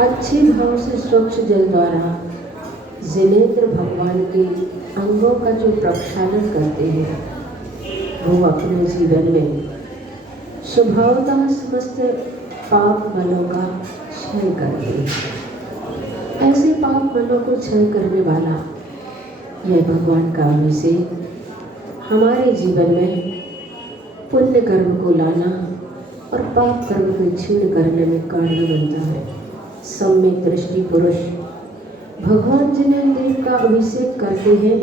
अच्छे भाव से स्वच्छ जल द्वारा जिनेंद्र भगवान के अंगों का जो प्रक्षालन करते हैं वो अपने जीवन में स्वभावतः समस्त पाप मनों का क्षय करते हैं। ऐसे पाप मनों को क्षय करने वाला यह भगवान का अभिषेक हमारे जीवन में पुण्य कर्म को लाना और पाप कर्म को क्षीण करने में कारण बनता है। सम्यक दृष्टि पुरुष भगवान जिनेंद्र का अभिषेक करते हैं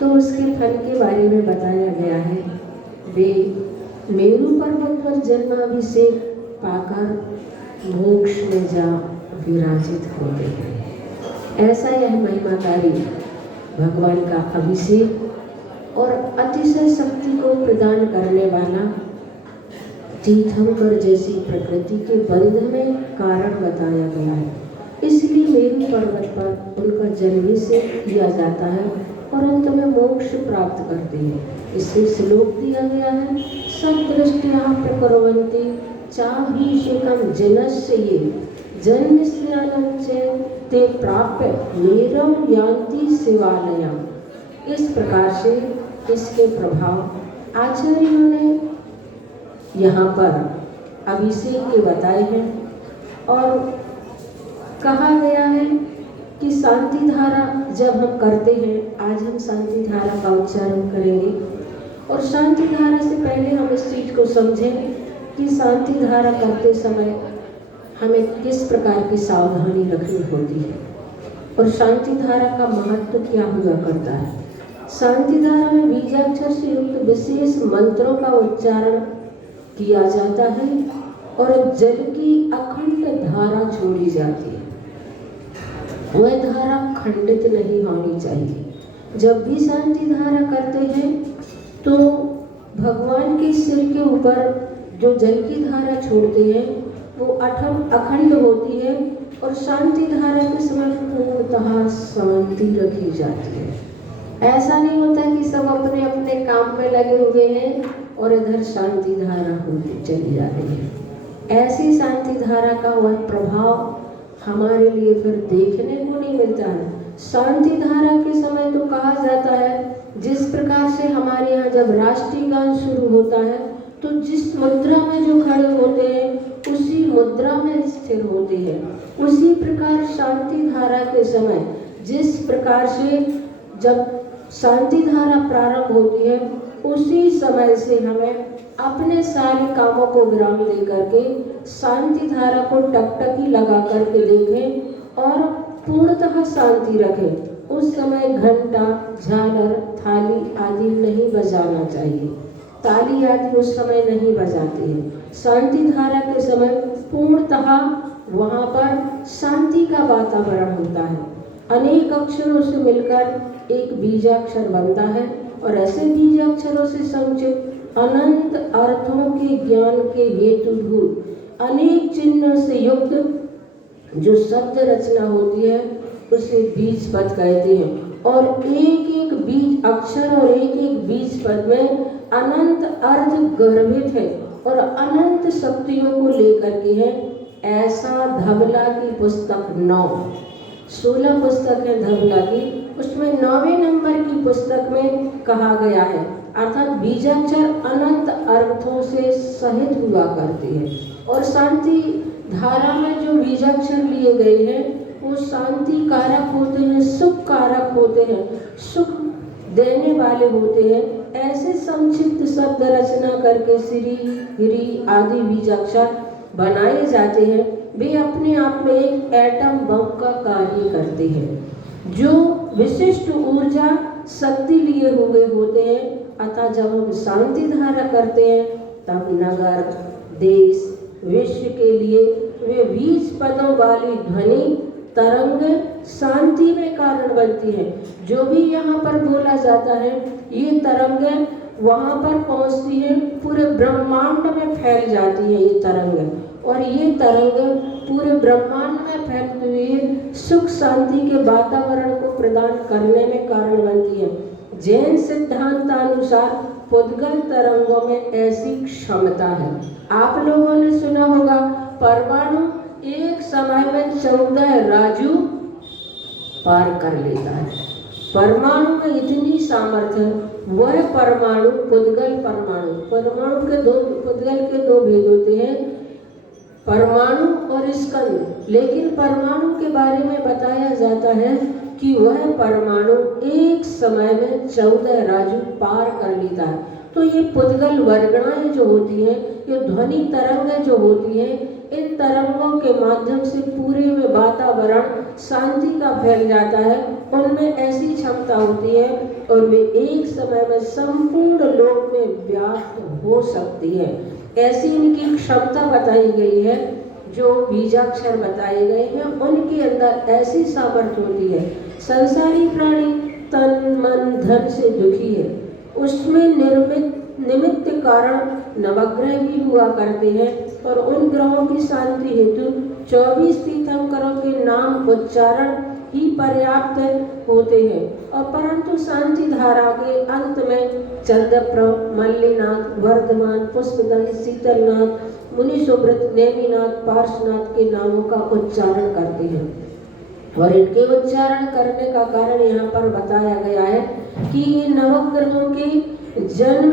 तो उसके फल के बारे में बताया गया है। वे मेरु पर्वत पर जन्माभिषेक पाकर मोक्ष में जा विराजित होते हैं। ऐसा यह महिमाकारी भगवान का अभिषेक और अतिशय शक्ति को प्रदान करने वाला तीर्थंकर जैसी प्रकृति के बंध में कारण बताया गया है। इसलिए मेरु पर्वत पर उनका जन्माभिषेक किया जाता है और अंत में मोक्ष प्राप्त करते हैं। इससे श्लोक दिया गया है, सदृष्टिया प्रकुर्वन्ति चाभिषेकं जनस्य ये जन्मस्यानंचे ते प्राप्य मेरं यान्ति शिवालयम्। इस प्रकार से इसके प्रभाव आचार्यों ने यहाँ पर अभिषेक के बताए हैं और कहा गया है कि शांति धारा जब हम करते हैं, आज हम शांति धारा का उच्चारण करेंगे और शांति धारा से पहले हम इस चीज को समझें कि शांति धारा करते समय हमें किस प्रकार की सावधानी रखनी होती है और शांति धारा का महत्व क्या हुआ करता है। शांति धारा में बीजाक्षर से युक्त विशेष मंत्रों का उच्चारण किया जाता है और जल की अखंड धारा छोड़ी जाती है। वह धारा खंडित नहीं होनी चाहिए। जब भी शांति धारा करते हैं तो भगवान के सिर के ऊपर जो जल की धारा छोड़ते हैं वो अखंड होती है और शांति धारा के समय पूर्णतः शांति रखी जाती है। ऐसा नहीं होता कि सब अपने अपने काम में लगे हुए हैं और इधर शांति धारा होती चली जा रही है। ऐसी शांति धारा का वह प्रभाव हमारे लिए फिर देखने को नहीं मिलता है। शांति धारा के समय तो कहा जाता है जिस प्रकार से हमारे यहाँ जब राष्ट्रीय गान शुरू होता है तो जिस मुद्रा में जो खड़े होते हैं उसी मुद्रा में स्थिर होते हैं। उसी प्रकार शांति धारा के समय जिस प्रकार से जब शांति धारा प्रारंभ होती है उसी समय से हमें अपने सारे कामों को विराम दे करके शांति धारा को टकटकी लगा करके देखें और पूर्णतः शांति रखें। उस समय घंटा, झालर, थाली आदि नहीं बजाना चाहिए। ताली आदि उस समय नहीं बजाते हैं। शांति धारा के समय पूर्णतः वहाँ पर शांति का वातावरण होता है। अनेक अक्षरों से मिलकर एक बीजाक्षर बनता है और ऐसे बीजाक्षरों से संचित अनंत अर्थों के ज्ञान के हेतुभूत अनेक चिन्हों से युक्त जो शब्द रचना होती है उसे बीज पद कहते हैं। और एक एक बीज अक्षर और एक एक बीज पद में अनंत अर्थ गर्भित है और अनंत शक्तियों को लेकर के है। ऐसा धबला की पुस्तक 9, 16 पुस्तक है धबला की, उसमें 9वें नंबर की पुस्तक में कहा गया है, अर्थात बीजाक्षर अनंत अर्थों से सहित हुआ करते हैं। और शांति धारा में जो बीजाक्षर लिए गए हैं वो शांति कारक होते हैं, सुख कारक होते हैं, सुख देने वाले होते हैं। ऐसे संक्षिप्त शब्द रचना करके श्री, हिरी आदि बीजाक्षर बनाए जाते हैं। वे अपने आप में एक एटम बम का कार्य करते हैं जो विशिष्ट ऊर्जा शक्ति लिए हुए होते हैं। अतः जब हम शांति धारा करते हैं तब नगर, देश, विश्व के लिए वे 20 पदों वाली ध्वनि तरंग शांति में कारण बनती है। जो भी यहाँ पर बोला जाता है ये तरंगें वहाँ पर पहुँचती हैं, पूरे ब्रह्मांड में फैल जाती है ये तरंगें। और ये तरंगें पूरे ब्रह्मांड में फैलते हुए सुख शांति के वातावरण को प्रदान करने में कारण बनती है। जैन सिद्धांतानुसार पुद्गल तरंगों में ऐसी क्षमता है। आप लोगों ने सुना होगा परमाणु एक समय में 14 राजू पार कर लेता है। परमाणु में इतनी सामर्थ्य है, वह परमाणु पुद्गल परमाणु, परमाणु के दो पुद्गल के दो भेद होते हैं, परमाणु और स्कंद। लेकिन परमाणु के बारे में बताया जाता है कि वह परमाणु एक समय में 14 राजू पार कर लेता है। तो ये पुद्गल वर्गणाएं जो होती हैं, ये ध्वनि तरंगें जो होती हैं, इन तरंगों के माध्यम से पूरे में वातावरण शांति का फैल जाता है। उनमें ऐसी क्षमता होती है और वे एक समय में संपूर्ण लोक में व्याप्त हो सकती है। ऐसी इनकी क्षमता बताई गई है। जो बीजाक्षर बताए गए हैं उनके अंदर ऐसी सामर्थ्य होती है। संसारी प्राणी तन मन धन से दुखी है, उसमें निमित्त कारण नवग्रह भी हुआ करते हैं और उन ग्रहों की शांति हेतु 24 तीर्थंकरों के नाम उच्चारण ही पर्याप्त होते हैं। और परंतु शांति धारा के अंत में चंद्रप्रभ, मल्लीनाथ, वर्धमान, पुष्पदंत, शीतलनाथ, मुनि सुब्रत, नेमिनाथ, पार्श्वनाथ के नामों का उच्चारण करते हैं। और इनके उच्चारण करने का कारण यहाँ पर बताया गया है कि ये नवग्रहों के जन्म,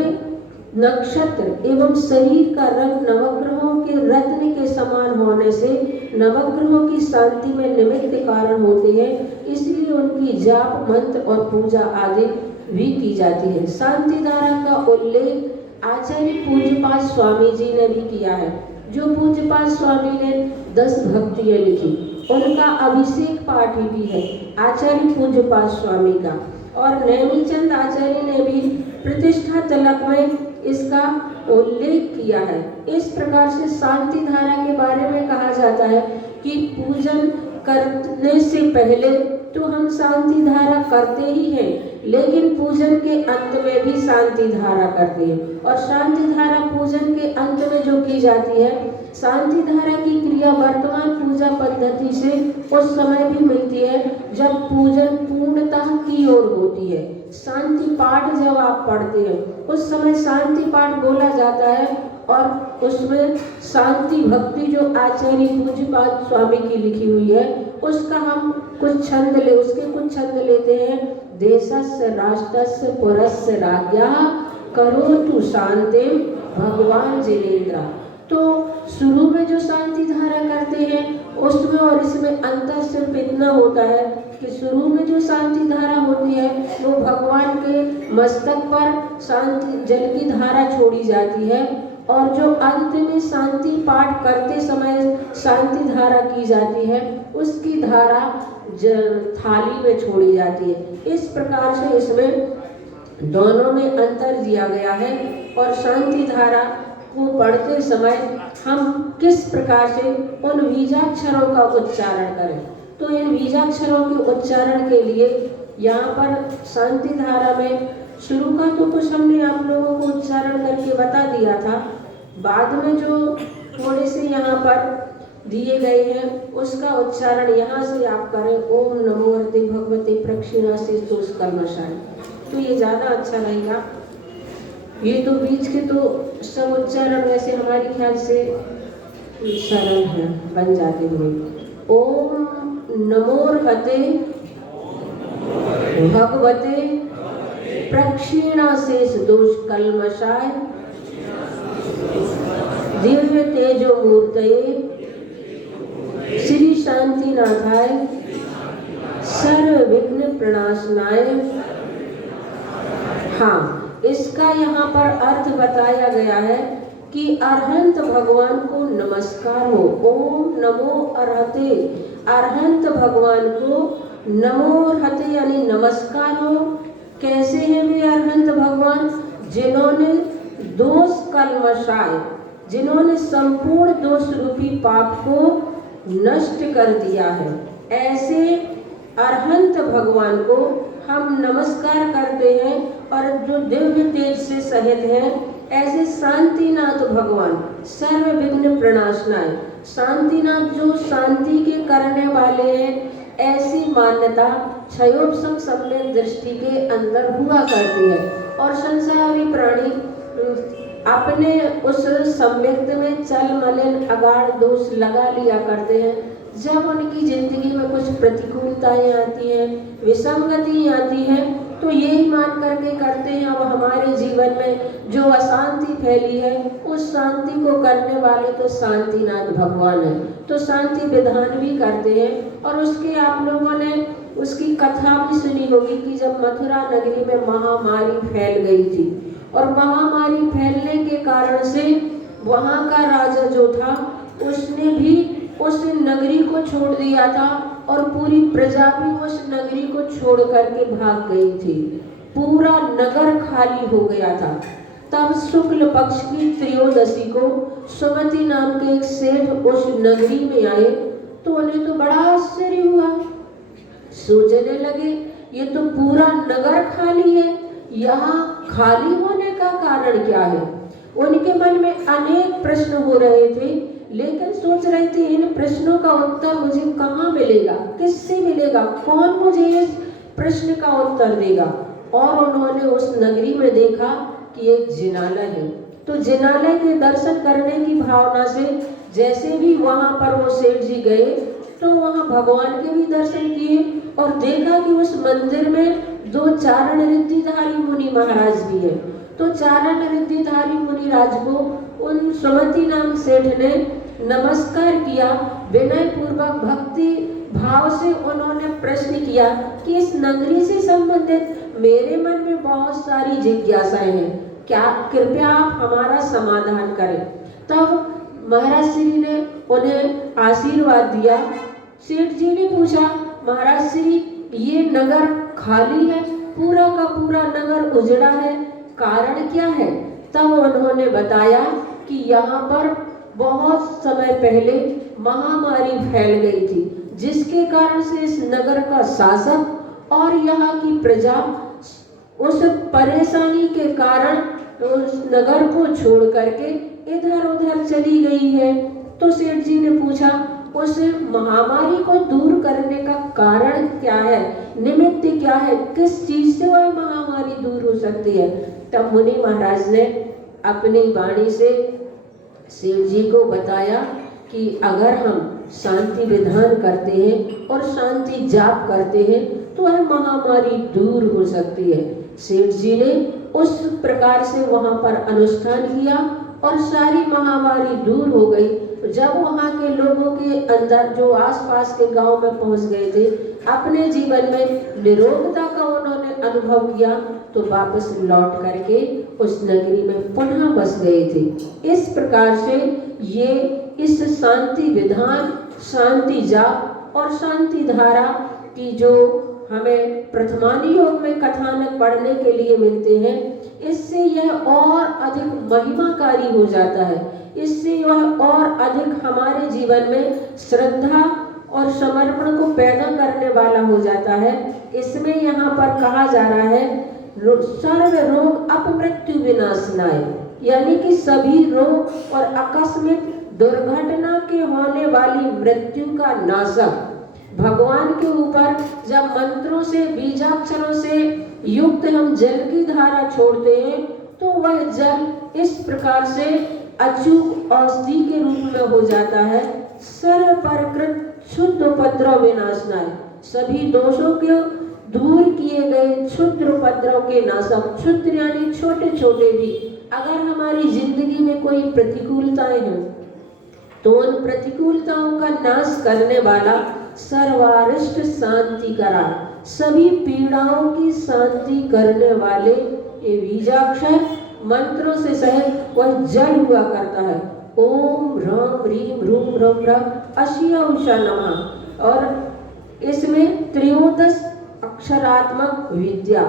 नक्षत्र एवं शरीर का रंग नवग्रहों के रत्न के समान होने से नवग्रहों की शांति में निमित्त कारण होते हैं। इसलिए उनकी जाप, मंत्र और पूजा आदि भी की जाती है। शांति धारा का उल्लेख आचार्य पूज्यपाद स्वामी जी ने भी किया है। जो पूज्यपाद स्वामी ने 10 भक्तियां लिखी, उनका अभिषेक पाठ भी है आचार्य पूज्यपाद स्वामी का। और नेमीचंद आचार्य ने भी प्रतिष्ठा तिलक में इसका उल्लेख किया है। इस प्रकार से शांति धारा के बारे में कहा जाता है कि पूजन करने से पहले तो हम शांति धारा करते ही हैं, लेकिन पूजन के अंत में भी शांति धारा करते हैं। और शांति धारा पूजन के अंत में जो की जाती है, शांति धारा की क्रिया वर्तमान पूजा पद्धति से उस समय भी मिलती है जब पूजन पूर्णतः की ओर होती है। शांति पाठ जब आप पढ़ते हैं उस समय शांति पाठ बोला जाता है और उसमें शांति भक्ति जो आचार्य पूज्यपाद स्वामी की लिखी हुई है उसका हम कुछ छंद लेते हैं। देशस्य राष्ट्रस्य पुरस्य राज्ञा करोतु शांतिं भगवान जिनेन्द्र। तो शुरू में जो शांति धारा करते हैं उसमें और इसमें अंतर सिर्फ इतना होता है कि शुरू में जो शांति धारा होती है वो भगवान के मस्तक पर शांति जल की धारा छोड़ी जाती है, और जो अंत में शांति पाठ करते समय शांति धारा की जाती है उसकी धारा थाली में छोड़ी जाती है। इस प्रकार से इसमें दोनों में अंतर दिया गया है। और शांति धारा को पढ़ते समय हम किस प्रकार से उन बीजाक्षरों का उच्चारण करें, तो इन बीजाक्षरों के उच्चारण के लिए यहाँ पर शांति धारा में शुरू का तो कुछ हमने आप लोगों को उच्चारण करके बता दिया था। बाद में जो थोड़े से यहाँ पर दिए गए हैं उसका उच्चारण यहाँ से आप करें। ओम नमो हरते भगवते प्रक्षिणासे स्तोष्कर्मशाय, तो ये ज़्यादा अच्छा रहेगा। ये तो बीच के तो सब उच्चारण वैसे हमारे ख्याल से सरल है, बन जाते हुए। ओम नमोर्हते भगवते प्रक्षिणाशेष दोष कल्मषाय दिव्य तेजो मूर्तये श्री शांतिनाथाय सर्व विघ्न प्रणाशनाय। हाँ, इसका यहाँ पर अर्थ बताया गया है कि अरहंत भगवान को नमस्कार हो। ओम नमो अरहते, अरहंत भगवान को नमो अरहते यानी नमस्कार हो। कैसे हैं वे अरहंत भगवान? जिन्होंने दोष कल्मषाय, जिन्होंने संपूर्ण दोष रूपी पाप को नष्ट कर दिया है, ऐसे अरहंत भगवान को हम नमस्कार करते हैं। और जो दिव्य तेज से सहित हैं ऐसे शांतिनाथ भगवान सर्व विघ्न प्रणाशनाय, शांतिनाथ जो शांति के करने वाले हैं, ऐसी मान्यता क्षयोपशम सम्यक दृष्टि के अंदर हुआ करती है। और संसारी प्राणी अपने उस सम्यक्त में चल मलिन अगाड़ दोष लगा लिया करते हैं। जब उनकी जिंदगी में कुछ प्रतिकूलताएं आती हैं, विसंगति आती है, तो यही मान करके करते हैं अब हमारे जीवन में जो अशांति फैली है उस शांति को करने वाले तो शांतिनाथ भगवान है। तो शांति विधान भी करते हैं। और उसके आप लोगों ने उसकी कथा भी सुनी होगी कि जब मथुरा नगरी में महामारी फैल गई थी और महामारी फैलने के कारण से वहाँ का राजा जो था उसने भी उस नगरी को छोड़ दिया था और पूरी प्रजा भी उस नगरी को छोड़ करके भाग गई थी। पूरा नगर खाली हो गया था। तब शुक्ल पक्ष की त्रयोदशी को सुमति नाम के एक सेठ उस नगरी में आए तो उन्हें तो बड़ा आश्चर्य हुआ। सोचने लगे ये तो पूरा नगर खाली है, यहाँ खाली होने का कारण क्या है। उनके मन में अनेक प्रश्न हो रहे थे, लेकिन सोच रहे थे इन प्रश्नों का उत्तर मुझे कहाँ मिलेगा, किससे मिलेगा, कौन मुझे इस प्रश्न का उत्तर देगा। और उन्होंने उस नगरी में देखा कि एक जिनालय है, तो जिनालय के दर्शन करने की भावना से जैसे भी वहां पर वो सेठ जी गए तो वहां भगवान के भी दर्शन किए और देखा कि उस मंदिर में 2 चारण रिद्धिधारी मुनि महाराज भी है। तो चारण रिद्धिधारी मुनि राज को उन सुमति नाम सेठ ने नमस्कार किया। विनय पूर्वक भक्ति भाव से उन्होंने प्रश्न किया कि इस नगरी से संबंधित मेरे मन में बहुत सारी जिज्ञासाएं हैं, क्या कृपया आप हमारा समाधान करें। तब महाराज श्री ने उन्हें आशीर्वाद दिया। सेठ जी ने पूछा, महाराज श्री ये नगर खाली है, पूरा का पूरा नगर उजड़ा है, कारण क्या है। तब उन्होंने बताया कि यहाँ पर बहुत समय पहले महामारी फैल गई थी, जिसके कारण से इस नगर का शासक और यहाँ की प्रजा उस परेशानी के कारण उस नगर को छोड़ करके इधर उधर चली गई है। तो सेठ जी ने पूछा, उस महामारी को दूर करने का कारण क्या है, निमित्त क्या है, किस चीज से वह महामारी दूर हो सकती है। तब मुनि महाराज ने अपनी वाणी से सेठ जी को बताया कि अगर हम शांति विधान करते हैं और शांति जाप करते हैं तो वह महामारी दूर हो सकती है। सेठ जी ने उस प्रकार से वहां पर अनुष्ठान किया और सारी महामारी दूर हो गई। जब वहाँ के लोगों के अंदर जो आसपास के गांव में पहुंच गए थे, अपने जीवन में निरोगता का उन्होंने अनुभव किया तो वापस लौट करके उस नगरी में पुनः बस गए थे। इस प्रकार से ये इस शांति विधान, शांति जाप और शांति धारा की जो हमें प्रथमानी योग में कथानक पढ़ने के लिए मिलते हैं, इससे यह और अधिक महिमाकारी हो जाता है। इससे यह और अधिक हमारे जीवन में श्रद्धा और समर्पण को पैदा करने वाला हो जाता है। इसमें यहाँ पर कहा जा रहा है सर्व रोग अपमृत्यु विनाशनाय, यानी कि सभी रोग और आकस्मिक दुर्घटना के होने वाली मृत्यु का नाशक। भगवान के ऊपर जब मंत्रों से बीजाक्षरों से युक्त हम जल की धारा छोड़ते हैं तो वह जल इस प्रकार से अचूक औषधि के रूप में हो जाता है। सर्व परकृत शुद्ध उपद्रव विनाशनाय, सभी दोषों के दूर किए गए क्षुद्र उपद्रव के नाशक। क्षुद्र यानी छोटे छोटे भी, अगर हमारी जिंदगी में कोई प्रतिकूलताएं हैं तो उन प्रतिकूलताओं का नाश करने वाला सर्वारिष्ट शांति करा, सभी पीड़ाओं की शांति करने वाले ये बीजाक्षर मंत्रों से सहित वह जल हुआ करता है। ओम ह्राम ह्रीम रूम रम रम अशिया उषा नमः। और इसमें 13 अक्षरात्मक विद्या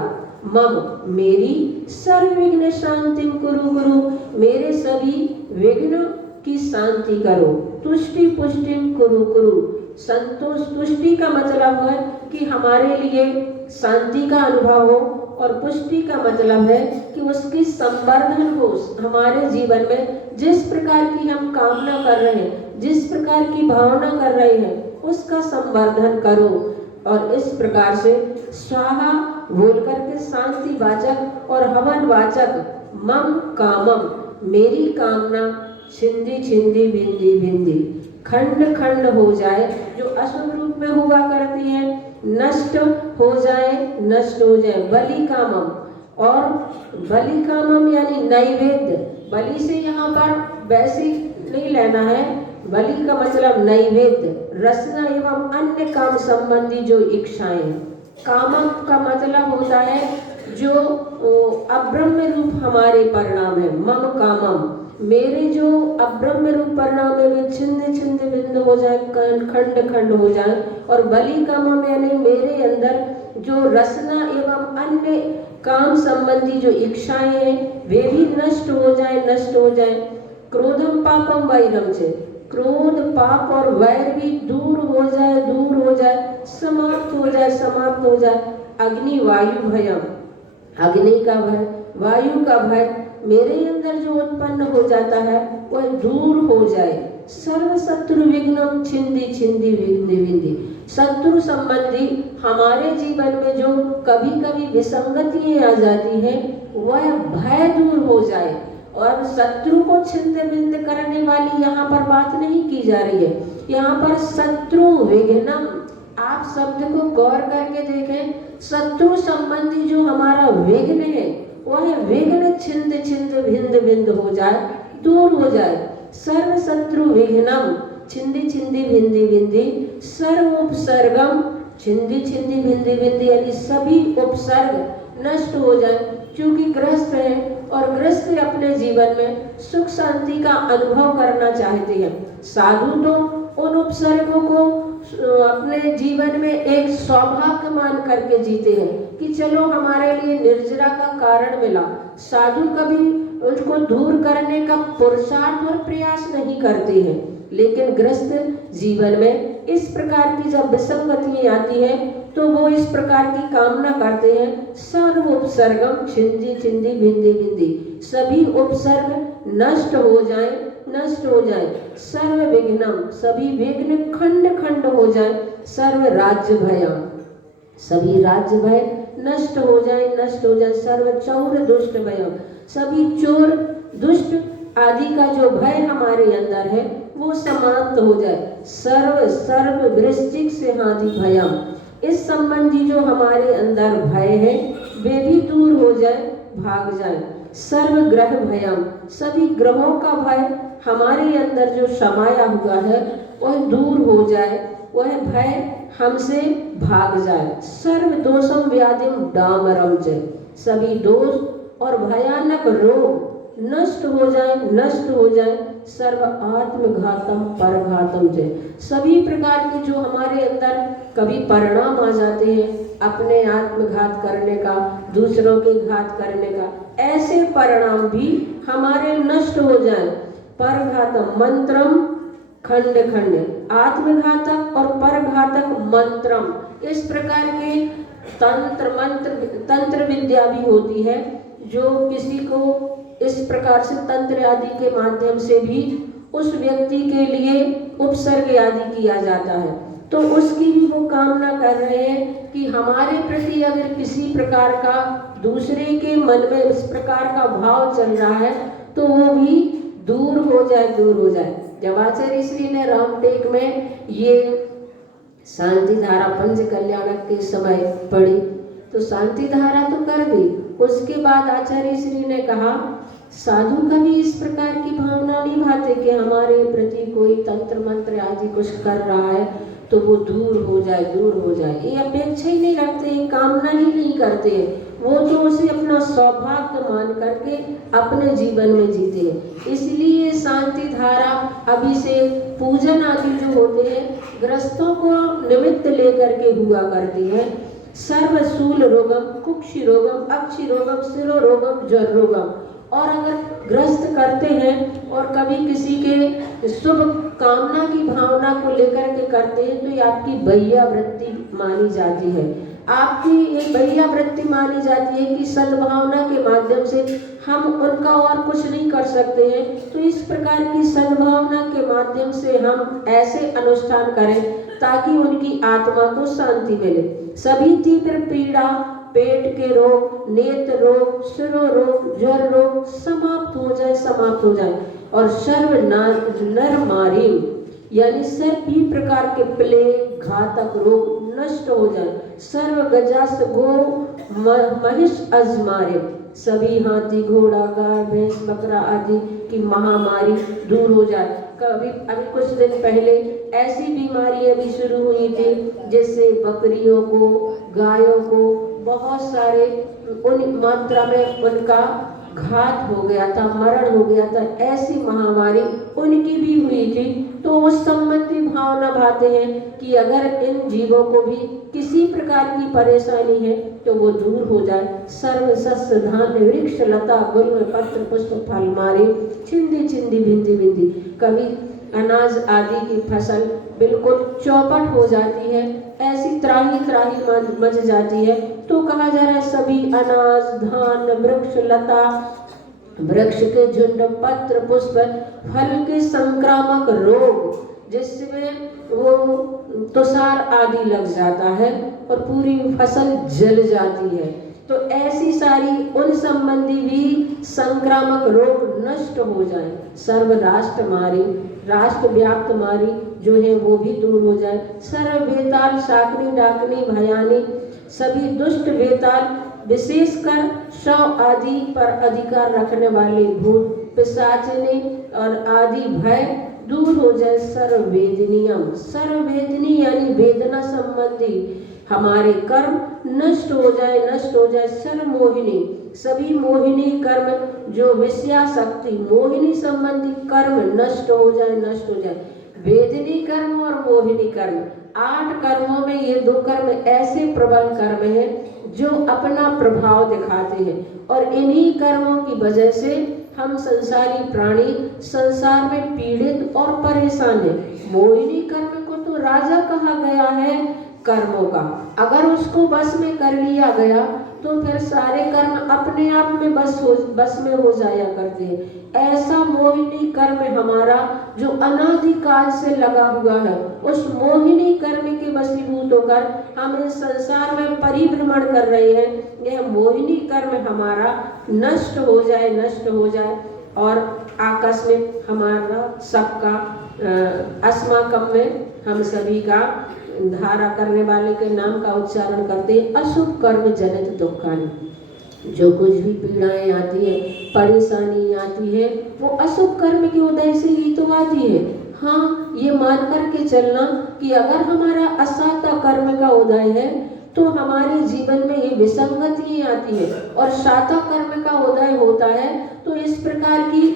मम, मेरी सर्व विघ्न शांतिम कुरु गुरु, मेरे सभी विघ्न की शांति करो। तुष्टि पुष्टिम कुरु कुरु, संतोष, तुष्टि का मतलब है कि हमारे लिए शांति का अनुभव हो और पुष्टि का मतलब है कि उसकी संवर्धन हो हमारे जीवन में। जिस प्रकार की हम कामना कर रहे हैं, जिस प्रकार की भावना कर रहे हैं, उसका संवर्धन करो। और इस प्रकार से स्वाहा बोल करके शांति वाचक और हवन वाचक मम कामम, मेरी कामना छिंदी छिंदी भिंदी भिंदी, खंड खंड हो जाए, जो अशुभ रूप में हुआ करती है नष्ट हो जाए, नष्ट हो जाए। बलि कामम, और बलि कामम यानी नैवेद्य। बलि से यहाँ पर वैसे नहीं लेना है, बलि का मतलब नैवेद्य, रसना एवं अन्य काम संबंधी जो इच्छाएं। कामम का मतलब होता है जो अब्रह्म रूप हमारे परिणाम है। मम कामम, मेरे जो अब्रह्म रूप परिणाम है वे छिन्न छिन्न भिन्न हो जाए, खंड खंड हो जाए। और बलि कामम यानी मेरे अंदर जो रसना एवं अन्य काम संबंधी जो इच्छाएं हैं वे भी नष्ट हो जाए, नष्ट हो जाए। क्रोधम पापम वैरम से, क्रोध पाप और वैर भी दूर हो जाए, दूर हो जाए, समाप्त हो जाए, समाप्त हो जाए। अग्नि वायु भयम, अग्नि का भय, वायु का भय मेरे अंदर जो उत्पन्न हो जाता है वह दूर हो जाए। सर्व शत्रु विघ्नम छिंदी छिंदी विघ्नि विंदी, शत्रु संबंधी हमारे जीवन में जो कभी कभी विसंगतियां आ जाती हैं वह भय दूर हो जाए। और शत्रु को छिंद बिंद करने वाली यहाँ पर बात नहीं की जा रही है, यहाँ पर शत्रु विघ्नम, आप शब्द को गौर करके देखें। शत्रु संबंधी जो हमारा विघ्न है वह विघ्न छिंद छिंद भिंद भिंद हो जाए, दूर हो जाए। सर्व शत्रु विघ्नम छिंदी छिंदी भिंदी भिंदी, सर्व उपसर्गम छिंदी छिंदी भिंदी भिंदी यानी सभी उपसर्ग नष्ट हो जाए। क्योंकि ग्रस्त है और ग्रस्त अपने जीवन में सुख शांति का अनुभव करना चाहते हैं। साधु तो उन उपसर्गों को अपने जीवन में एक सौभाग्य मान करके जीते हैं कि चलो हमारे लिए निर्जरा का कारण मिला। साधु कभी उसको दूर करने का पुरुषार्थ और प्रयास नहीं करते हैं। लेकिन ग्रस्त जीवन में इस प्रकार की जब विसंगतियां आती है तो वो इस प्रकार की कामना करते हैं, सर्व उपसर्गम छिंदी छिंदी भिंदी भिंदी, सभी उपसर्ग नष्ट हो जाए, नष्ट हो जाए। सर्व विघ्नम, सभी विघ्न खंड खंड हो जाए। सर्व राज्य भयम, सभी राज्य भय नष्ट हो जाए, नष्ट हो जाए। सर्व चौर दुष्ट भयम, सभी चोर दुष्ट आदि का जो भय हमारे अंदर है वो समाप्त हो जाए। सर्व सर्व वृश्चिक से हाथी भयम, इस संबंधी जो हमारे अंदर भय है वे भी दूर हो जाए, भाग जाए। सर्व ग्रह भयम, सभी ग्रहों का भय हमारे अंदर जो समाया हुआ है वह दूर हो जाए, वह भय हमसे भाग जाए। सर्व दोषम व्याधिम डामरम जय, सभी दोष और भयानक रोग नष्ट हो जाए, नष्ट हो जाए। सर्व आत्मघातम परघातम जय, सभी प्रकार के जो हमारे अंदर कभी परिणाम आ जाते हैं अपने आत्मघात करने का, दूसरों के घात करने का, ऐसे परिणाम भी हमारे नष्ट हो जाए। परघातम मंत्रम खंड खंड, आत्मघातक और परघातक मंत्रम, इस प्रकार के तंत्र मंत्र तंत्र विद्या भी होती है जो किसी को इस प्रकार से तंत्र आदि के माध्यम से भी उस व्यक्ति के लिए उपसर्ग आदि किया जाता है। तो उसकी भी वो कामना कर रहे हैं कि हमारे प्रति अगर किसी प्रकार का दूसरे के मन में इस प्रकार का भाव चल रहा है तो वो भी दूर हो जाए, दूर हो जाए। जब आचार्य श्री ने रामटेक में ये शांति धारा पंच कल्याणक के समय पढ़ी तो शांति धारा तो कर दी, उसके बाद आचार्य श्री ने कहा साधु कभी इस प्रकार की भावना नहीं भाते कि हमारे प्रति कोई तंत्र मंत्र आदि कुछ कर रहा है तो वो दूर हो जाए, दूर हो जाए। ये अपेक्षा ही नहीं रखते, कामना ही नहीं करते, वो तो उसे अपना सौभाग्य मान करके अपने जीवन में जीते हैं। इसलिए शांति धारा अभिषेक पूजन आदि जो होते हैं ग्रस्तों को निमित्त लेकर के हुआ करती है। सर्वशूल रोगम कुक्षि रोगम अक्षि रोगम शिरो रोगम ज्वर रोगम, और अगर ग्रस्त करते हैं और कभी किसी के शुभ कामना की भावना को लेकर के करते हैं तो ये आपकी बहिया वृत्ति मानी जाती है। आपकी एक बहिया वृत्ति मानी जाती है कि सद्भावना के माध्यम से हम उनका और कुछ नहीं कर सकते हैं, तो इस प्रकार की सद्भावना के माध्यम से हम ऐसे अनुष्ठान करें ताकि उनकी आत्मा को शांति मिले। सभी तीव्र पीड़ा पेट के रोग, नेत्र रोग, शिरोरोग, ज्वर रोग समाप्त हो जाए, समाप्त हो जाए। और सर्व नर मारी यानी सभी प्रकार के प्लेग, घातक रोग नष्ट हो जाए। सर्व गजास गो महिष अजमारे, सभी हाथी, घोड़ा, गाय, भैंस, बकरा आदि की महामारी दूर हो जाए। कभी अभी कुछ दिन पहले ऐसी बीमारियां भी शुरू हुई थी जिससे बकरियों को, गायों को बहुत सारे उन मात्रा में उनका घात हो गया था, मरण हो गया था। ऐसी महामारी उनकी भी हुई थी। तो उस संबंधी भावना भाते हैं कि अगर इन जीवों को भी किसी प्रकार की परेशानी है तो वो दूर हो जाए। सर्व सस्य धान्य वृक्ष लता गुल्म पत्र पुष्प फल मारे, छिंदी छिंदी भिंदी भिंदी। कभी अनाज आदि की फसल बिल्कुल चौपट हो जाती है, ऐसी त्राही त्राही मच जाती है, तो कहा जा रहा है सभी अनाज, धान, वृक्ष लता, वृक्ष के झुंड, पत्र पुष्प, फल के संक्रामक रोग जिसमें वो तुषार आदि लग जाता है और पूरी फसल जल जाती है, तो ऐसी सारी उन संबंधी भी संक्रामक रोग नष्ट हो जाए। सर्व राष्ट्र मारी, राष्ट्र व्याप्त मारी जो है वो भी दूर हो जाए। सर्व बेताल, शाकनी, डाकनी, भयानी, सभी दुष्ट बेताल, विशेषकर शव आदि पर अधिकार रखने वाले भूत, पिशाचने और आदि भय दूर हो जाए। सर्ववेदनीयम, सर्ववेदनी यानी वेदना संबंधी हमारे कर्म नष्ट हो जाए, नष्ट हो जाए। सर्वमोहिनी, सभी मोहिनी कर्म जो विषयाशक्ति, मोहिनी संबंधी कर्म नष्ट हो जाए, नष्ट हो जाए। वेदनी कर्म और मोहिनी कर्म, 8 कर्मों में ये 2 कर्म ऐसे प्रबल कर्म हैं जो अपना प्रभाव दिखाते हैं और इन्हीं कर्मों की वजह से हम संसारी प्राणी संसार में पीड़ित और परेशान हैं। मोहिनी कर्म को तो राजा कहा गया है कर्मों का, अगर उसको बस में कर लिया गया तो फिर सारे कर्म अपने आप में बस में हो जाया करते हैं। ऐसा मोहिनी कर्म हमारा जो अनादिकाल से लगा हुआ है, उस मोहिनी कर्म के वशीभूत होकर हम इस संसार में परिभ्रमण कर रहे हैं। यह मोहिनी कर्म हमारा नष्ट हो जाए, नष्ट हो जाए और आकस्मिक हमारा सबका अस्माकम में हम सभी का धारा करने वाले के नाम का उच्चारण करते हैं। अशुभ कर्म जनित दुखानि, जो कुछ भी पीड़ाएं आती है, परेशानी आती है, वो अशुभ कर्म के उदय से ही तो आती है। हाँ, ये मान करके चलना कि अगर हमारा असाता कर्म का उदय है तो हमारे जीवन में ये विसंगति आती है, और साता कर्म का उदय होता है तो इस प्रकार की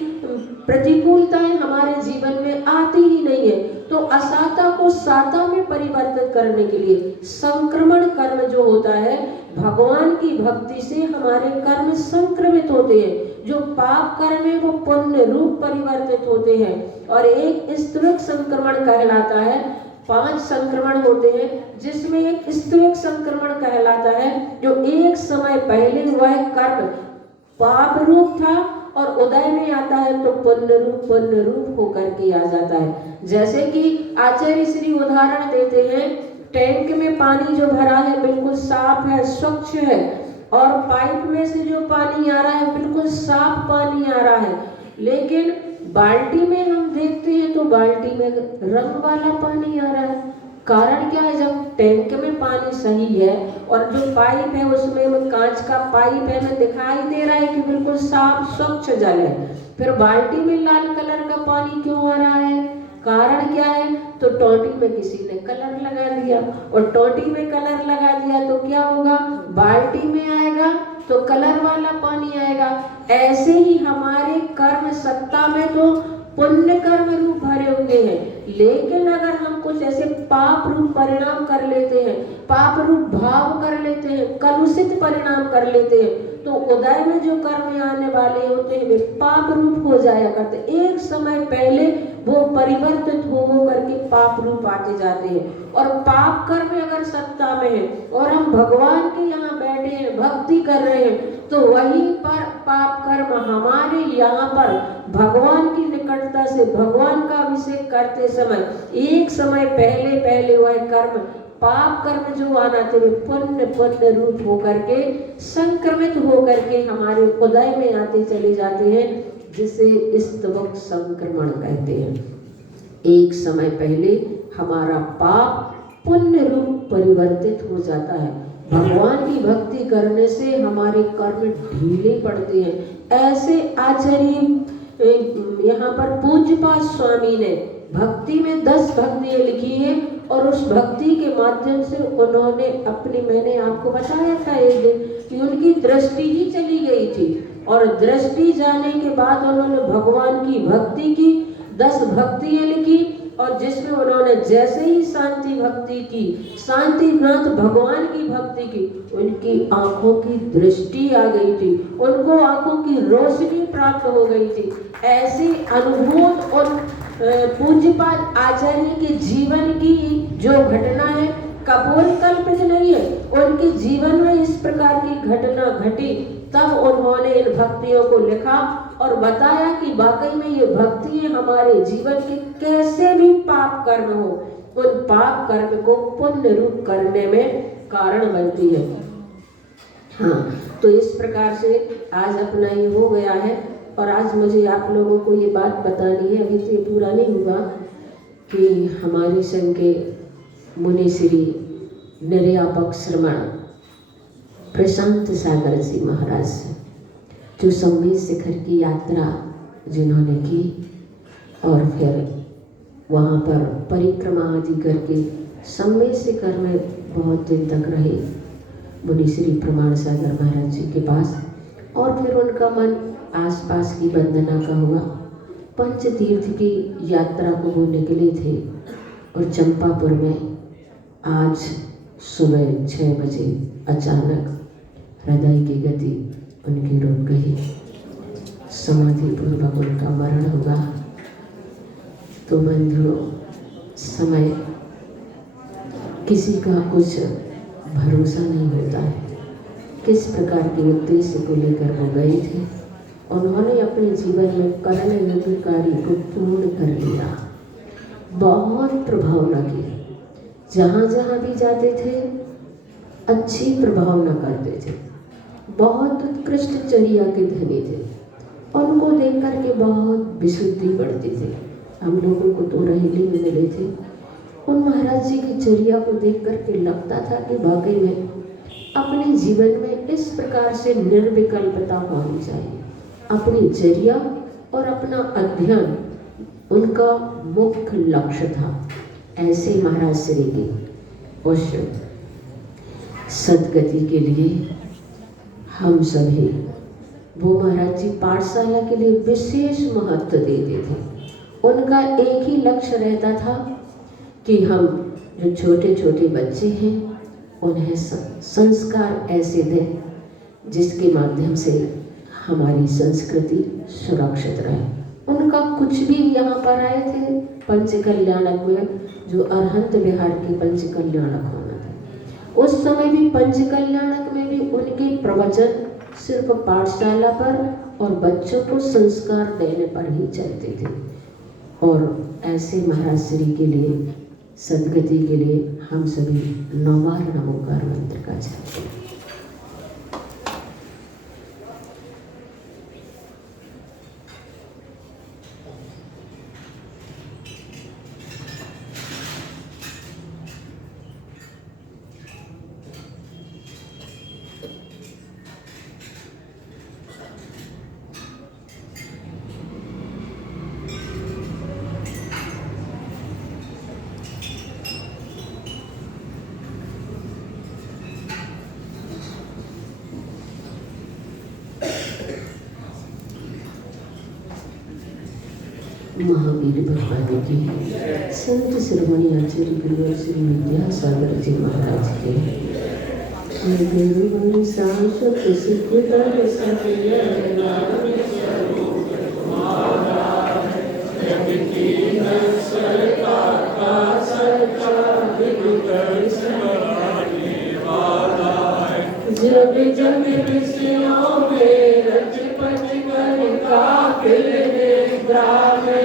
प्रतिकूलताएं हमारे जीवन में आती ही नहीं है। तो असाता को साता में परिवर्तित करने के लिए संक्रमण कर्म जो होता है, भगवान की भक्ति से हमारे कर्म संक्रमित होते हैं। जो पाप कर्म है वो पुण्य रूप परिवर्तित होते हैं। और एक स्तुवक संक्रमण कहलाता है, 5 संक्रमण होते हैं जिसमें एक स्तुवक संक्रमण कहलाता है, जो एक समय पहले वह कर्म पाप रूप था और उदय में आता है तो पुण्य रूप होकर के आ जाता है। जैसे कि आचार्य श्री उदाहरण देते हैं, टैंक में पानी जो भरा है बिल्कुल साफ है, स्वच्छ है, और पाइप में से जो पानी आ रहा है बिल्कुल साफ पानी आ रहा है, लेकिन बाल्टी में हम देखते हैं तो बाल्टी में रंग वाला पानी आ रहा है। कारण क्या है? जब टैंक में पानी सही है और जो पाइप है उसमें कांच का पाइप है, में दिखाई दे रहा है कि बिल्कुल साफ स्वच्छ जल है, फिर बाल्टी में लाल कलर का पानी क्यों आ रहा है? कारण क्या है? तो टोटी में किसी ने कलर लगा दिया, और टोटी में कलर लगा दिया तो क्या होगा? बाल्टी में आएगा तो कलर वाला पानी आएगा। ऐसे ही हमारे कर्म सत्ता में तो पुण्य कर्म रूप भरे हुए हैं, लेकिन अगर हम कुछ ऐसे पाप रूप परिणाम कर लेते हैं, पाप रूप भाव कर लेते हैं, कलुषित परिणाम कर लेते हैं, तो उदय में जो कर्म आने वाले होते हैं वे पाप रूप हो जाया करते। एक समय पहले वो परिवर्तित हो करके पाप रूप आते जाते हैं। और पाप कर्म अगर सत्ता में है और हम भगवान के यहाँ बैठे हैं, भक्ति कर रहे हैं, तो वहीं पर पाप कर्म हमारे यहाँ पर भगवान की निकटता से भगवान का अभिषेक करते समय एक समय पहले वह कर्म पाप कर्म जो आना तेरे पुण्य रूप होकर के संक्रमित होकर के हमारे उदय में आते चले जाते हैं, जिसे स्तवक संक्रमण कहते हैं। एक समय पहले हमारा पाप पुण्य रूप परिवर्तित हो जाता है। भगवान की भक्ति करने से हमारे कर्म ढीले पड़ते हैं। ऐसे आचार्य यहाँ पर पूज्यपाद स्वामी ने भक्ति में 10 भक्तियां लिखी हैं और उस भक्ति के माध्यम से उन्होंने अपनी, मैंने आपको बताया था एक दिन कि उनकी दृष्टि ही चली गई थी और दृष्टि जाने के बाद उन्होंने भगवान की भक्ति की 10 भक्तियां लिखी और जिसमें उन्होंने जैसे ही शांति भक्ति की, शांतिनाथ भगवान की भक्ति की, उनकी आंखों की दृष्टि आ गई थी, उनको आंखों की रोशनी प्राप्त हो गई थी। ऐसे अनुभूत और पूज्यपाद आचार्य के जीवन की जो घटना है कपोल कल्पित नहीं है, उनके जीवन में इस प्रकार की घटना घटी, तब उन्होंने इन भक्तियों को लिखा और बताया कि वाकई में ये भक्तियां हमारे जीवन के कैसे भी पाप कर्म हो, उन पाप कर्म को पुण्य रूप करने में कारण बनती है। हाँ, तो इस प्रकार से आज अपना ये हो गया है और आज मुझे आप लोगों को ये बात बतानी है, अभी तो ये पूरा नहीं हुआ, कि हमारे संघ के मुनि श्री निर्यापक श्रमण प्रशांत सागर जी महाराज जो संगमेश शिखर की यात्रा जिन्होंने की और फिर वहाँ पर परिक्रमा आदि करके संगमेश शिखर में बहुत दिन तक रहे मुनि श्री प्रमाण सागर महाराज जी के पास, और फिर उनका मन आसपास की वंदना का हुआ। पंच तीर्थ की यात्रा को वो निकले थे और चंपापुर में आज सुबह 6 बजे अचानक हृदय की गति उनकी रुक गई, समाधि पूर्वक उनका मरण हुआ। तो बंधुओं, समय किसी का कुछ भरोसा नहीं होता है। किस प्रकार के उद्देश्य को लेकर वो गए थे, उन्होंने अपने जीवन में करने योग्य कार्य को पूर्ण कर लिया, बहुत प्रभावना की। जहाँ जहाँ भी जाते थे अच्छी प्रभावना करते थे, बहुत उत्कृष्ट चर्या के धनी थे, उनको देख कर के बहुत विशुद्धि बढ़ती थी। हम लोगों को तो रहेली में मिले थे, उन महाराज जी की चर्या को देख कर के लगता था कि वाकई में अपने जीवन में इस प्रकार से निर्विकल्पता होनी चाहिए। अपनी चर्या और अपना अध्ययन उनका मुख्य लक्ष्य था। ऐसे महाराज श्री की उस सदगति के लिए हम सभी, वो महाराज जी पाठशाला के लिए विशेष महत्व देते थे। उनका एक ही लक्ष्य रहता था कि हम जो छोटे छोटे बच्चे हैं उन्हें संस्कार ऐसे दें जिसके माध्यम से हमारी संस्कृति सुरक्षित रहे। उनका कुछ भी यहाँ पर आए थे पंचकल्याणक में, जो अरहंत बिहार के पंचकल्याणक होना था। उस समय भी पंचकल्याणक में भी उनके प्रवचन सिर्फ पाठशाला पर और बच्चों को संस्कार देने पर ही चलते थे। और ऐसे महाराज श्री के लिए, सदगति के लिए हम सभी 9 बार नमोकार मंत्र का जाप करें। महावीर भगवान की, संत श्रवणी आचार्य गुरु श्री विद्यासागर जी महाराज के, जब जब विषयों में रच पच कर काफिल ने ग्राम